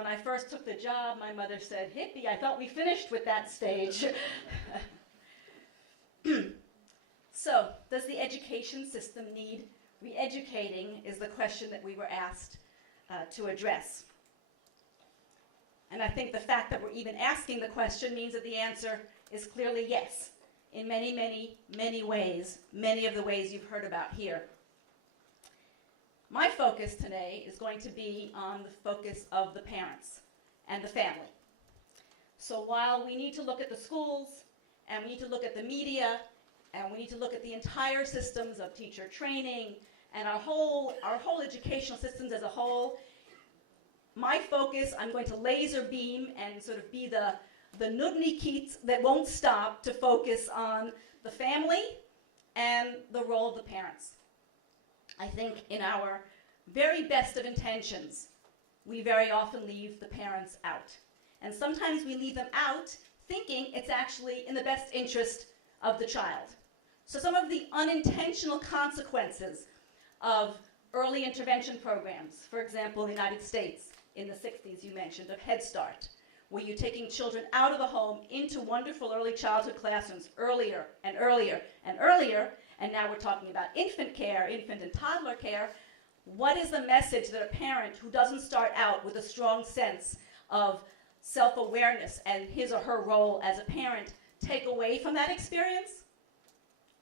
when I first took the job, my mother said, "Hippie, I thought we finished with that stage." So, does the education system need re-educating is the question that we were asked to address. And I think the fact that we're even asking the question means that the answer is clearly yes, in many, many, many ways, many of the ways you've heard about here. My focus today is going to be on the focus of the parents and the family. So while we need to look at the schools, and we need to look at the media, and we need to look at the entire systems of teacher training, and our whole educational systems as a whole, my focus, I'm going to laser beam and sort of be the nudnikit that won't stop to focus on the family and the role of the parents. I think in our very best of intentions, we very often leave the parents out. And sometimes we leave them out thinking it's actually in the best interest of the child. So some of the unintentional consequences of early intervention programs, for example, in the United States, in the 60s you mentioned, of Head Start, where you're taking children out of the home into wonderful early childhood classrooms earlier and earlier and earlier, and now we're talking about infant care, infant and toddler care. What is the message that a parent who doesn't start out with a strong sense of self-awareness and his or her role as a parent take away from that experience?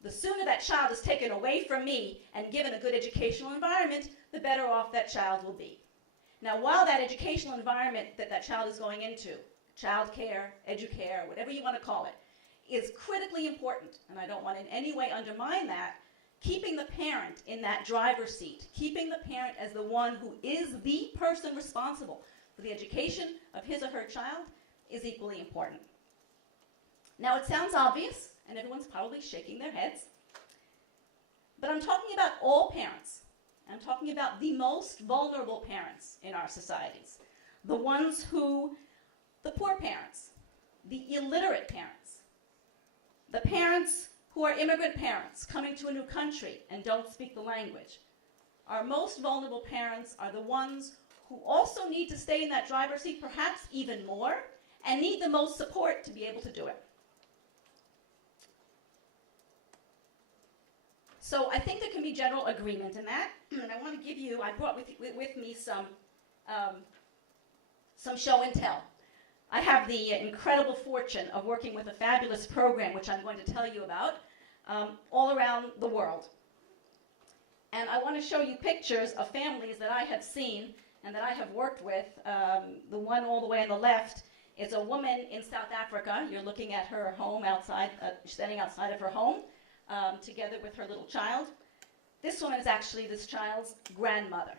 The sooner that child is taken away from me and given a good educational environment, the better off that child will be. Now, while that educational environment that that child is going into, child care, educare, whatever you want to call it, is critically important, and I don't want in any way undermine that, keeping the parent in that driver's seat, keeping the parent as the one who is the person responsible for the education of his or her child is equally important. Now, it sounds obvious, and everyone's probably shaking their heads, but I'm talking about all parents. I'm talking about the most vulnerable parents in our societies, the ones who, the poor parents, the illiterate parents, the parents who are immigrant parents coming to a new country and don't speak the language. Our most vulnerable parents are the ones who also need to stay in that driver's seat, perhaps even more, and need the most support to be able to do it. So I think there can be general agreement in that, and I want to give you, I brought with me some show and tell. I have the incredible fortune of working with a fabulous program, which I'm going to tell you about, all around the world. And I want to show you pictures of families that I have seen and that I have worked with. The one all the way on the left is a woman in South Africa. You're looking at her home outside, standing outside of her home, together with her little child. This woman is actually this child's grandmother.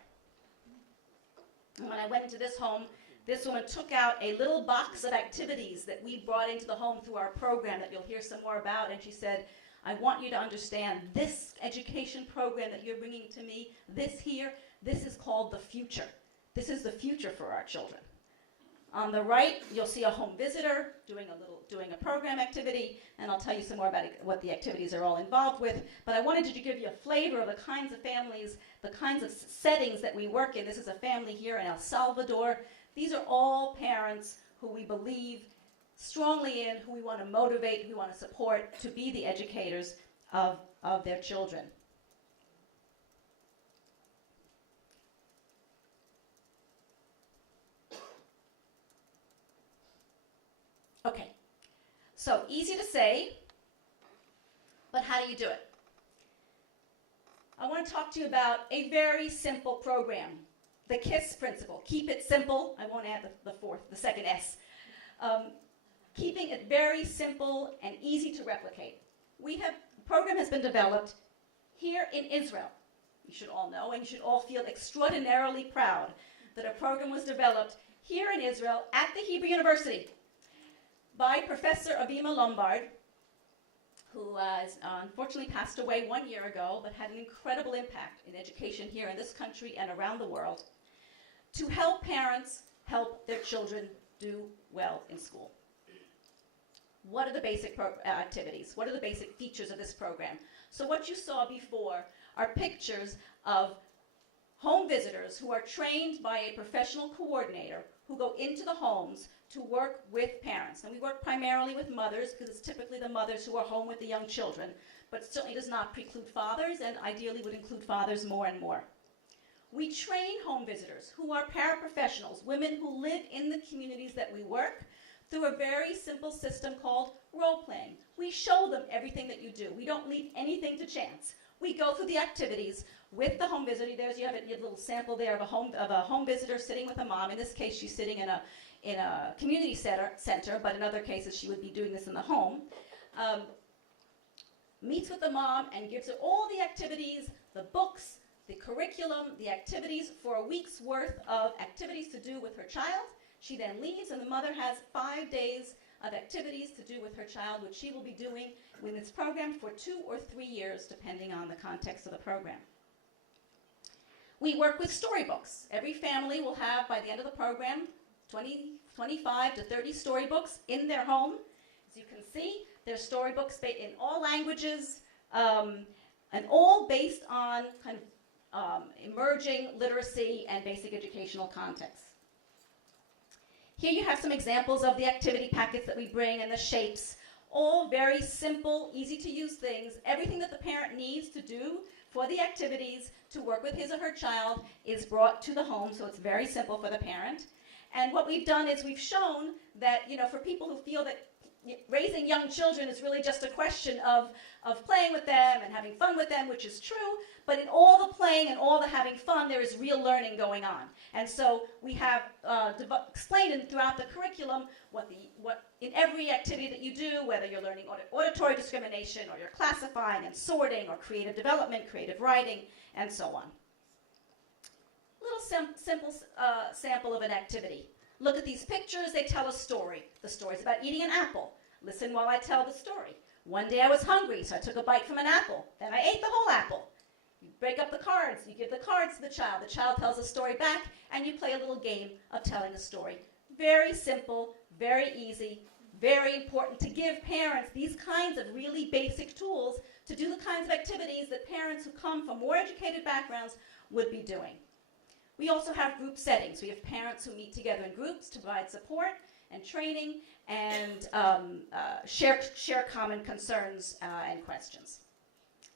And when I went into this home, this woman took out a little box of activities that we brought into the home through our program that you'll hear some more about, and she said, I want you to understand this education program that you're bringing to me, this here, this is called the future. This is the future for our children. On the right, you'll see a home visitor doing a program activity, and I'll tell you some more about what the activities are all involved with. But I wanted to give you a flavor of the kinds of families, the kinds of settings that we work in. This is a family here in El Salvador. These are all parents who we believe strongly in, who we want to motivate, who we want to support to be the educators of their children. Okay, so easy to say, but how do you do it? I want to talk to you about a very simple program, the KISS principle. Keep it simple. I won't add the second S. Keeping it very simple and easy to replicate. A program has been developed here in Israel. You should all know, and you should all feel extraordinarily proud that a program was developed here in Israel at the Hebrew University by Professor Avima Lombard, who unfortunately passed away 1 year ago, but had an incredible impact in education here in this country and around the world, to help parents help their children do well in school. What are the basic activities? What are the basic features of this program? So what you saw before are pictures of home visitors who are trained by a professional coordinator who go into the homes to work with parents. And we work primarily with mothers because it's typically the mothers who are home with the young children, but certainly does not preclude fathers, and ideally would include fathers more and more. We train home visitors who are paraprofessionals, women who live in the communities that we work, through a very simple system called role-playing. We show them everything that you do. We don't leave anything to chance. We go through the activities with the home visitor. You have a little sample there of a home visitor sitting with a mom. In this case, she's sitting in a community center, but in other cases, she would be doing this in the home. Meets with the mom and gives her all the activities, the books, the curriculum, the activities for a week's worth of activities to do with her child. She then leaves, and the mother has 5 days of activities to do with her child, which she will be doing with this program for 2 or 3 years, depending on the context of the program. We work with storybooks. Every family will have, by the end of the program, 25 to 30 storybooks in their home. As you can see, there's storybooks in all languages, and all based on kind of emerging literacy and basic educational contexts. Here you have some examples of the activity packets that we bring and the shapes. All very simple, easy to use things. Everything that the parent needs to do for the activities to work with his or her child is brought to the home, so it's very simple for the parent. And what we've done is we've shown that, for people who feel that raising young children is really just a question of playing with them and having fun with them, which is true, but in all the playing and all the having fun, there is real learning going on. And so we have explained throughout the curriculum what in every activity that you do, whether you're learning auditory discrimination or you're classifying and sorting or creative development, creative writing, and so on. A little simple sample of an activity. Look at these pictures, they tell a story. The story's about eating an apple. Listen while I tell the story. One day I was hungry, so I took a bite from an apple. Then I ate the whole apple. You break up the cards. You give the cards to the child. The child tells a story back, and you play a little game of telling a story. Very simple, very easy, very important to give parents these kinds of really basic tools to do the kinds of activities that parents who come from more educated backgrounds would be doing. We also have group settings. We have parents who meet together in groups to provide support and training and share common concerns and questions.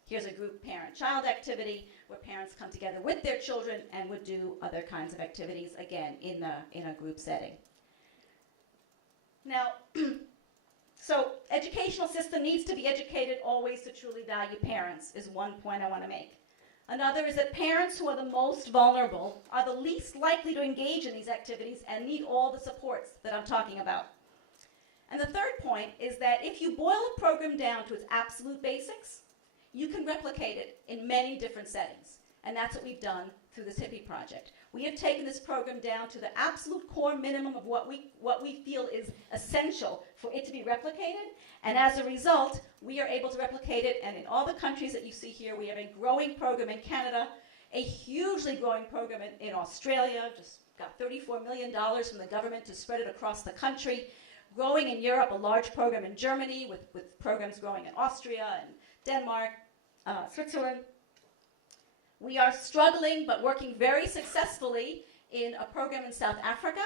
Here's a group parent-child activity where parents come together with their children and would do other kinds of activities, again, in a group setting. Now, so educational system needs to be educated always to truly value parents is one point I want to make. Another is that parents who are the most vulnerable are the least likely to engage in these activities and need all the supports that I'm talking about. And the third point is that if you boil a program down to its absolute basics, you can replicate it in many different settings. And that's what we've done through this Hippie project. We have taken this program down to the absolute core minimum of what we feel is essential for it to be replicated. And as a result, we are able to replicate it. And in all the countries that you see here, we have a growing program in Canada, a hugely growing program in Australia, just got $34 million from the government to spread it across the country. Growing in Europe, a large program in Germany with programs growing in Austria and Denmark, Switzerland. We are struggling but working very successfully in a program in South Africa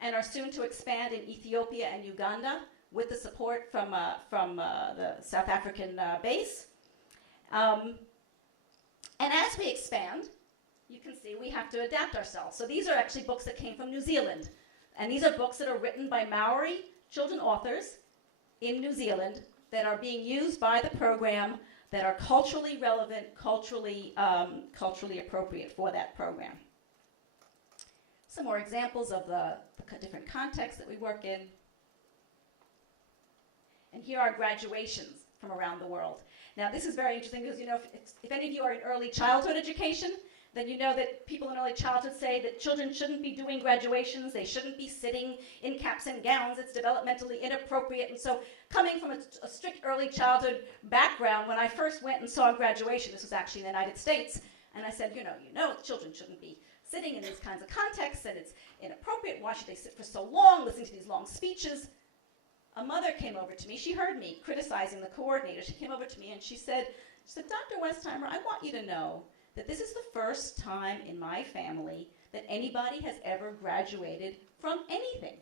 and are soon to expand in Ethiopia and Uganda with the support from the South African base. And as we expand, you can see we have to adapt ourselves. So these are actually books that came from New Zealand. And these are books that are written by Maori children authors in New Zealand that are being used by the program that are culturally relevant, culturally appropriate for that program. Some more examples of the different contexts that we work in. And here are graduations from around the world. Now this is very interesting because if any of you are in early childhood education, then you know that people in early childhood say that children shouldn't be doing graduations, they shouldn't be sitting in caps and gowns, it's developmentally inappropriate. And so coming from a strict early childhood background, when I first went and saw a graduation, this was actually in the United States, and I said, children shouldn't be sitting in these kinds of contexts, and it's inappropriate, why should they sit for so long, listening to these long speeches? A mother came over to me, she heard me criticizing the coordinator, she came over to me and she said, Dr. Westheimer, I want you to know that this is the first time in my family that anybody has ever graduated from anything.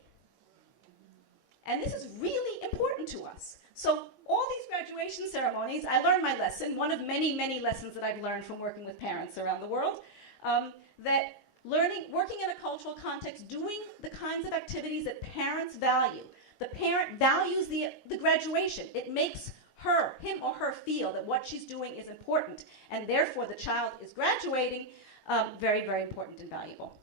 And this is really important to us. So all these graduation ceremonies, I learned my lesson, one of many, many lessons that I've learned from working with parents around the world, that working in a cultural context, doing the kinds of activities that parents value. The parent values the graduation. It makes him or her feel that what she's doing is important, and therefore the child is graduating, very, very important and valuable.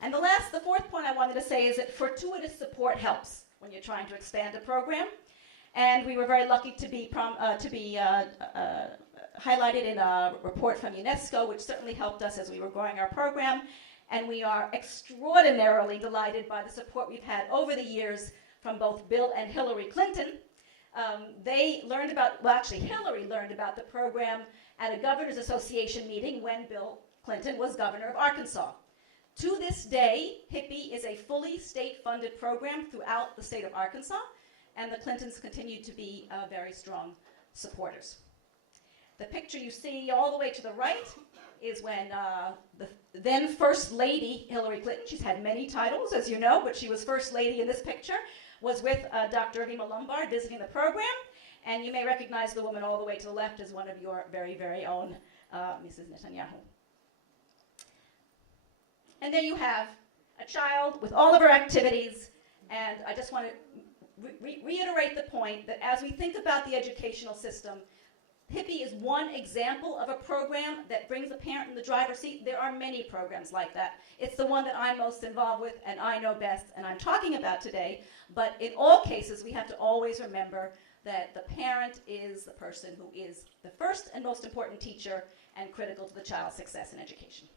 And the fourth point I wanted to say is that fortuitous support helps when you're trying to expand a program. And we were very lucky to be highlighted in a report from UNESCO, which certainly helped us as we were growing our program. And we are extraordinarily delighted by the support we've had over the years from both Bill and Hillary Clinton. Hillary learned about the program at a Governors Association meeting when Bill Clinton was governor of Arkansas. To this day, HIPPY is a fully state-funded program throughout the state of Arkansas, and the Clintons continue to be very strong supporters. The picture you see all the way to the right is when the then First Lady Hillary Clinton, she's had many titles, as you know, but she was First Lady in this picture, was with Dr. Vima Lombard visiting the program, and you may recognize the woman all the way to the left as one of your very, very own Mrs. Netanyahu. And there you have a child with all of her activities, and I just want to reiterate the point that as we think about the educational system, HIPPY is one example of a program that brings the parent in the driver's seat. There are many programs like that. It's the one that I'm most involved with and I know best and I'm talking about today. But in all cases, we have to always remember that the parent is the person who is the first and most important teacher and critical to the child's success in education.